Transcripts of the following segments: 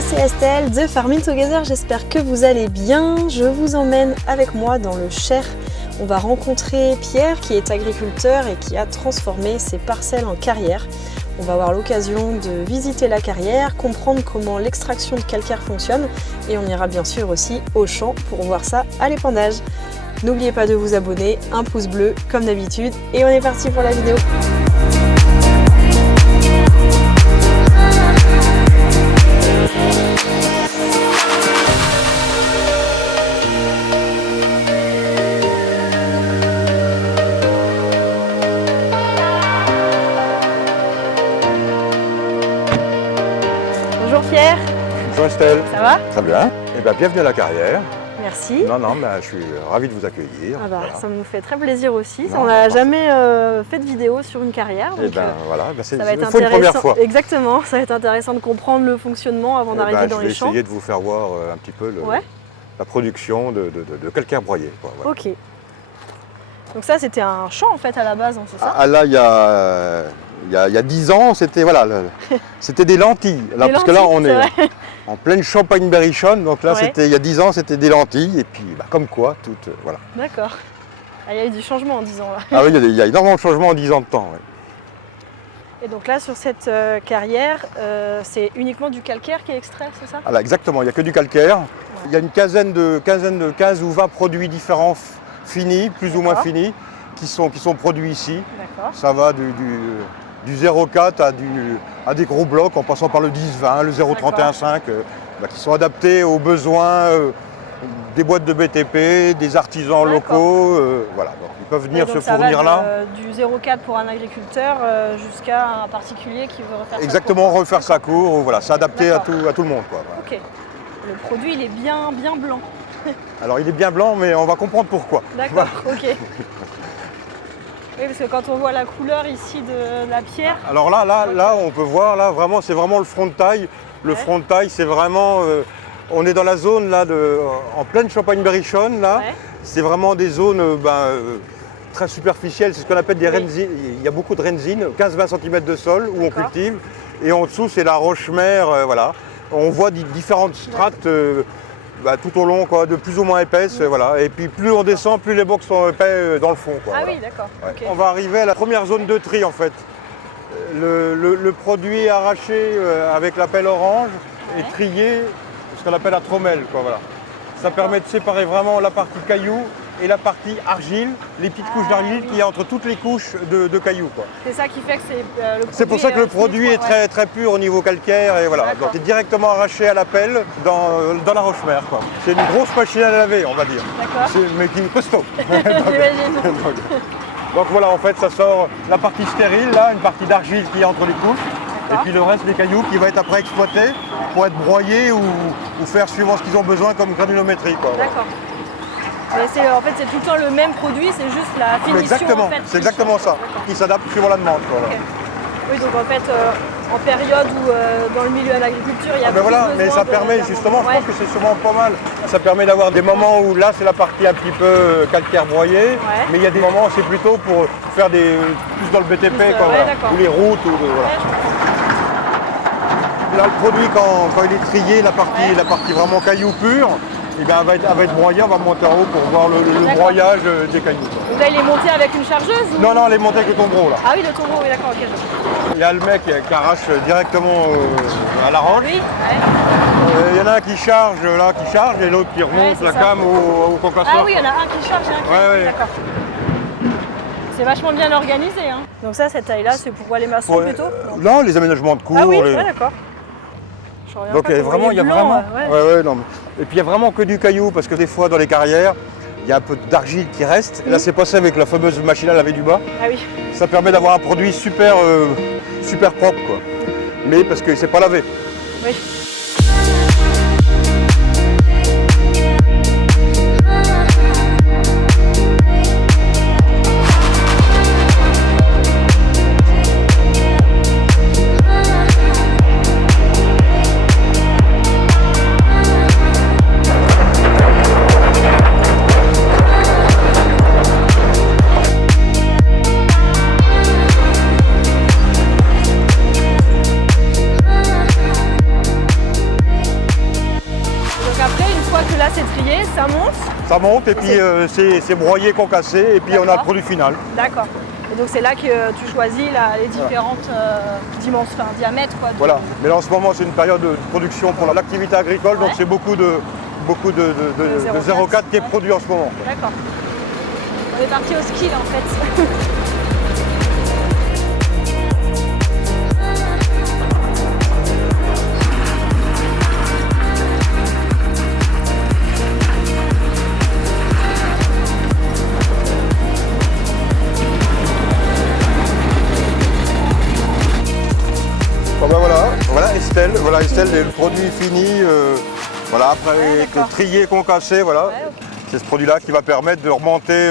c'est Estelle de Farming Together, j'espère que vous allez bien. Je vous emmène avec moi dans le Cher. On va rencontrer Pierre qui est agriculteur et qui a transformé ses parcelles en carrière. On va avoir l'occasion de visiter la carrière, comprendre comment l'extraction de calcaire fonctionne et on ira bien sûr aussi au champ pour voir ça à l'épandage. N'oubliez pas de vous abonner, un pouce bleu comme d'habitude et on est parti pour la vidéo. Bonjour Pierre. Bonjour Estelle. Ça va? Très bien. Et bien, bienvenue à la carrière. Merci. Non, je suis ravi de vous accueillir. Voilà. Ça nous fait très plaisir aussi. Non, on n'a jamais fait de vidéo sur une carrière. Donc, c'est ça va être une première fois. Exactement, ça va être intéressant de comprendre le fonctionnement avant d'arriver dans les champs. Je vais essayer de vous faire voir un petit peu la production de calcaire broyé. Quoi, ouais. Ok. Donc ça, c'était un champ en fait à la base, c'est ça? Là, il y a 10 ans, c'était c'était des lentilles. Là, parce que là, on est en pleine Champagne berrichonne. Donc là, il y a 10 ans, c'était des lentilles. Et puis, comme quoi, voilà. D'accord. Il y a eu du changement en 10 ans là. Ah oui, il y a énormément de changements en 10 ans de temps. Ouais. Et donc là, sur cette carrière, c'est uniquement du calcaire qui est extrait, c'est ça? Voilà, exactement, il n'y a que du calcaire. Il y a une 15 ou 20 produits différents finis, plus ou moins finis, qui sont produits ici. Ça va du 0,4 à des gros blocs, en passant par le 10-20, le 0,31,5, qui sont adaptés aux besoins des boîtes de BTP, des artisans locaux. Voilà, donc ils peuvent venir se fournir là. Du 0,4 pour un agriculteur jusqu'à un particulier qui veut refaire exactement, sa cour. refaire sa cour, voilà, c'est adapté à tout le monde. Quoi, voilà. Ok. Le produit, il est bien blanc. Alors il est bien blanc, mais on va comprendre pourquoi. D'accord, ok. Oui, parce que quand on voit la couleur ici de la pierre... Alors là, on peut voir, là, vraiment, c'est vraiment le front de taille. Le front de taille, c'est vraiment... on est dans la zone, là, en pleine Champagne berrichonne, là. Ouais. C'est vraiment des zones très superficielles, c'est ce qu'on appelle des renzines. Il y a beaucoup de renzines, 15-20 cm de sol, où on cultive. Et en dessous, c'est la roche-mère, voilà. On voit différentes strates tout au long, quoi, de plus ou moins épaisses. Voilà. Et puis plus on descend, plus les blocs sont épais dans le fond. Quoi, oui, d'accord. Ouais. Okay. On va arriver à la première zone de tri en fait. Le produit arraché avec la pelle orange est trié, ce qu'on appelle la trommelle. Quoi, voilà. Ça permet de séparer vraiment la partie caillou et la partie argile, les petites couches d'argile qu'il y a entre toutes les couches de cailloux. C'est ça qui fait que c'est le produit. C'est pour ça que le produit est très pur au niveau calcaire. Et voilà. Donc c'est directement arraché à la pelle dans la roche-mère. C'est une grosse machine à laver, on va dire. Mais qui est costaud. donc voilà, en fait, ça sort la partie stérile, là, une partie d'argile qui est entre les couches. Et puis le reste des cailloux qui va être après exploité pour être broyé ou faire suivant ce qu'ils ont besoin comme granulométrie. D'accord. Mais en fait, c'est tout le temps le même produit, c'est juste la finition. Exactement, en fait, c'est exactement ça, qui s'adapte suivant la demande. Quoi, okay. Oui, donc en fait, en période où dans le milieu de l'agriculture, il y a plus besoin mais ça permet justement, je pense que c'est sûrement pas mal. Ça permet d'avoir des moments où là, c'est la partie un petit peu calcaire broyé, mais il y a des moments où c'est plutôt pour faire plus dans le BTP, ou les routes. Là, le produit, quand il est trié, la partie vraiment caillou pur, va être broyé, on va monter en haut pour voir le broyage des cailloux. Donc là, il est monté avec une chargeuse ou... Non, il est monté avec le tombereau là. Ah oui, le tombereau, oui, d'accord, ok. Il y a le mec qui arrache directement à la range. Oui, il y en a un qui charge et l'autre qui remonte la cam au concasseur. Ah oui, il y en a un qui charge et un qui remonte, d'accord. C'est vachement bien organisé. Hein. Donc ça, cette taille-là, c'est pour les maçons plutôt? Non, les aménagements de cours. Ah oui, d'accord. Donc il y a vraiment... Et puis il n'y a vraiment que du caillou, parce que des fois dans les carrières, il y a un peu d'argile qui reste. Et là c'est passé avec la fameuse machine à laver du bas. Ah oui. Ça permet d'avoir un produit super propre, quoi. Mais parce que c'est pas lavé. Oui. Ça monte et puis c'est broyé, concassé et puis on a le produit final. D'accord. Et donc c'est là que tu choisis les différentes dimensions, diamètres. Quoi, voilà. Mais là en ce moment c'est une période de production pour l'activité agricole, donc c'est beaucoup de 0,4 qui est produit en ce moment. D'accord. On est parti au ski là en fait. Bon ben voilà Estelle, Estelle est le produit fini, voilà, après trié, concassé, voilà. Ouais, okay. C'est ce produit-là qui va permettre de remonter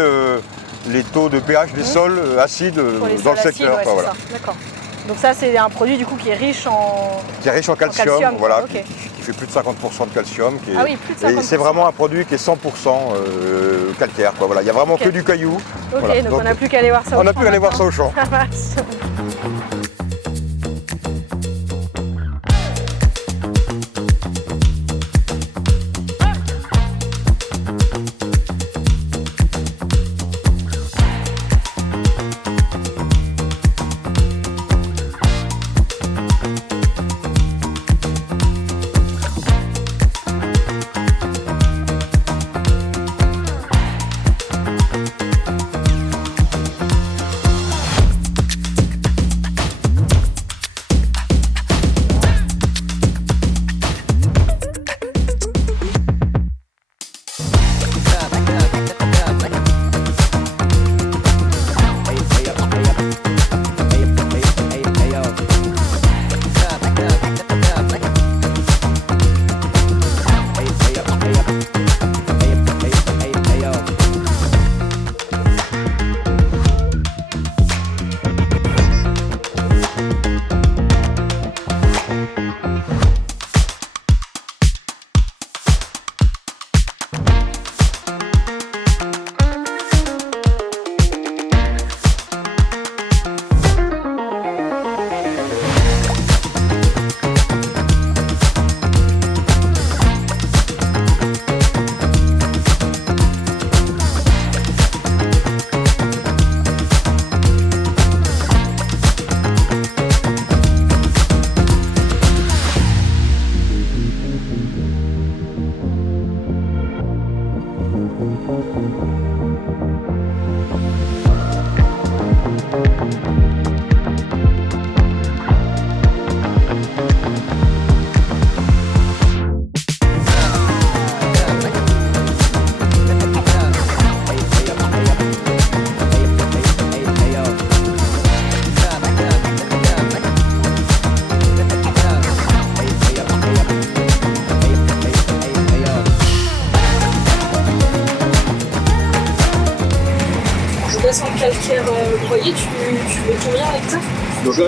les taux de pH des sols acides dans le secteur. Ouais, voilà. D'accord. Donc ça c'est un produit du coup qui est riche en calcium, voilà, okay. qui fait plus de 50% de calcium. Ah oui, plus de 50%. Et c'est vraiment un produit qui est 100% calcaire. Quoi. Voilà, il n'y a vraiment que du caillou. Ok, voilà. donc on n'a plus qu'à aller voir ça au champ. On n'a plus qu'à aller voir ça au champ. calcaire broyé, tu mets combien à l'hectare? Donc là,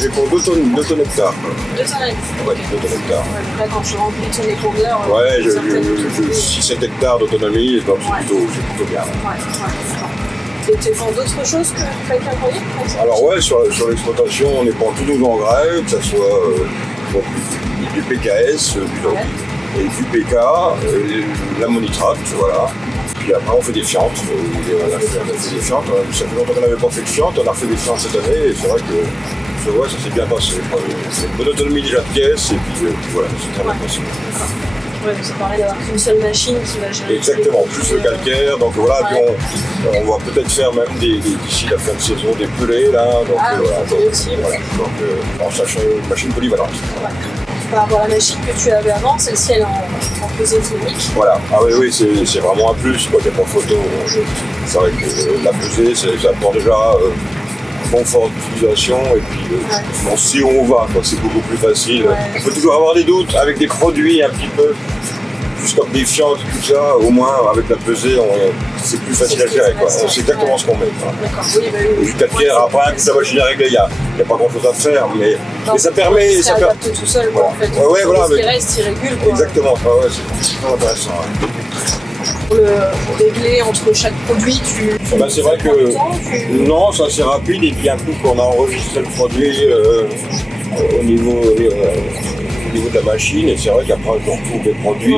j'ai pour 2 tonnes hectares. 2 tonnes hectares. Ouais, 2 tonnes hectares. Ouais, là, quand tu remplis ton écrobeur, ouais, j'ai 6-7 hectares d'autonomie, donc c'est plutôt bien. Ouais, d'accord. Et tu vends d'autres choses que du calcaire broyé? Alors ouais, sur l'exploitation, on est pour tous nos engrais, que ce soit du PKS, et du PK, l'ammonitrate, voilà. Puis après, on fait des fientes. On a fait des fientes. Ça fait longtemps qu'on n'avait pas fait de fientes. On a refait des fientes cette année et c'est vrai que ça s'est bien passé. C'est une bonne autonomie déjà de caisse et puis voilà, c'est très bien passé. Ouais, ça permet d'avoir qu'une seule machine qui va gérer. Exactement, plus le calcaire. Donc voilà, puis on va peut-être faire même d'ici la fin de saison des pelés là. Donc voilà, aussi. Voilà. Donc en sachant une machine polyvalente. Ouais. Par rapport à la machine que tu avais avant, celle-ci elle est en pesée dynamique. Voilà, ah oui, c'est vraiment un plus, quoi. Il n'y a pas photo. C'est vrai que la pesée, ça apporte déjà confort d'utilisation et puis on sait où on va, c'est beaucoup plus facile. Ouais. On peut toujours avoir des doutes avec des produits un petit peu, juste comme des fientes, tout ça, au moins avec la pesée, c'est plus facile à gérer. On sait exactement ce qu'on met. D'accord, oui, et du calcaire, après, toute la machine à régler, il n'y a pas grand chose à faire, mais ça permet. Ça adapte tout seul, quoi, en fait. Ouais, voilà, ce qui reste, il régule. Quoi. Exactement, c'est très intéressant. Pour le régler entre chaque produit, c'est vrai que non, ça c'est rapide et puis un coup qu'on a enregistré le produit au niveau de la machine et c'est vrai qu'après on retrouve les produits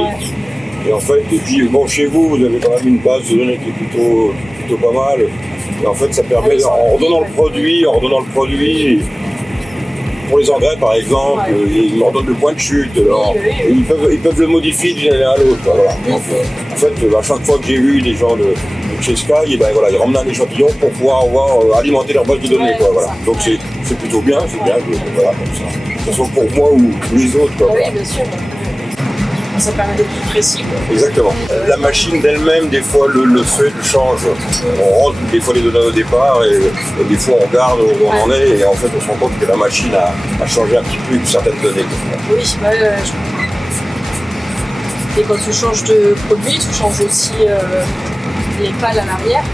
Et en fait, et puis bon, chez vous, vous avez quand même une base de données qui est plutôt pas mal. Et en fait, ça permet, en redonnant le produit, pour les engrais par exemple, ils leur donnent le point de chute. Alors, ils peuvent le modifier d'une année à l'autre. Voilà. Donc, en fait, à chaque fois que j'ai vu des gens de chez Sky, et ben, voilà, ils ramenaient un échantillon pour pouvoir alimenter leur base de données. Quoi, voilà. Donc c'est plutôt bien, voilà, comme ça. Que ce soit pour moi ou les autres. Quoi, oui, bien sûr. Ça permet d'être plus précis. Quoi. Exactement. La machine d'elle-même, des fois, le fait le change. On rentre des fois les données au départ et des fois on regarde où on en est et en fait on se rend compte que la machine a changé un petit peu certaines données. Oui, je comprends. Et quand tu changes de produit, tu changes aussi les pales à l'arrière.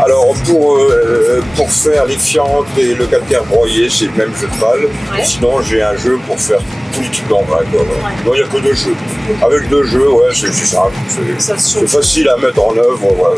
Alors pour faire les fientes et le calcaire broyé, c'est le même jeu de pales. Ouais. Sinon j'ai un jeu pour faire tout le type d'engrais. Ouais. Non, il n'y a que 2 jeux. Avec 2 jeux, ouais, c'est simple. C'est facile à mettre en œuvre. Voilà.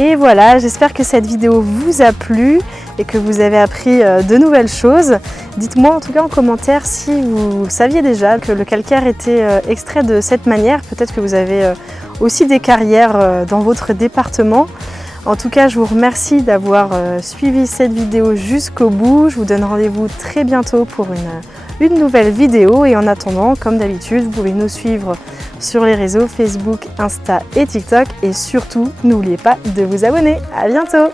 Et voilà, j'espère que cette vidéo vous a plu et que vous avez appris de nouvelles choses. Dites-moi en tout cas en commentaire si vous saviez déjà que le calcaire était extrait de cette manière. Peut-être que vous avez aussi des carrières dans votre département. En tout cas, je vous remercie d'avoir suivi cette vidéo jusqu'au bout. Je vous donne rendez-vous très bientôt pour une nouvelle vidéo. Et en attendant, comme d'habitude, vous pouvez nous suivre sur les réseaux Facebook, Insta et TikTok. Et surtout, n'oubliez pas de vous abonner. À bientôt!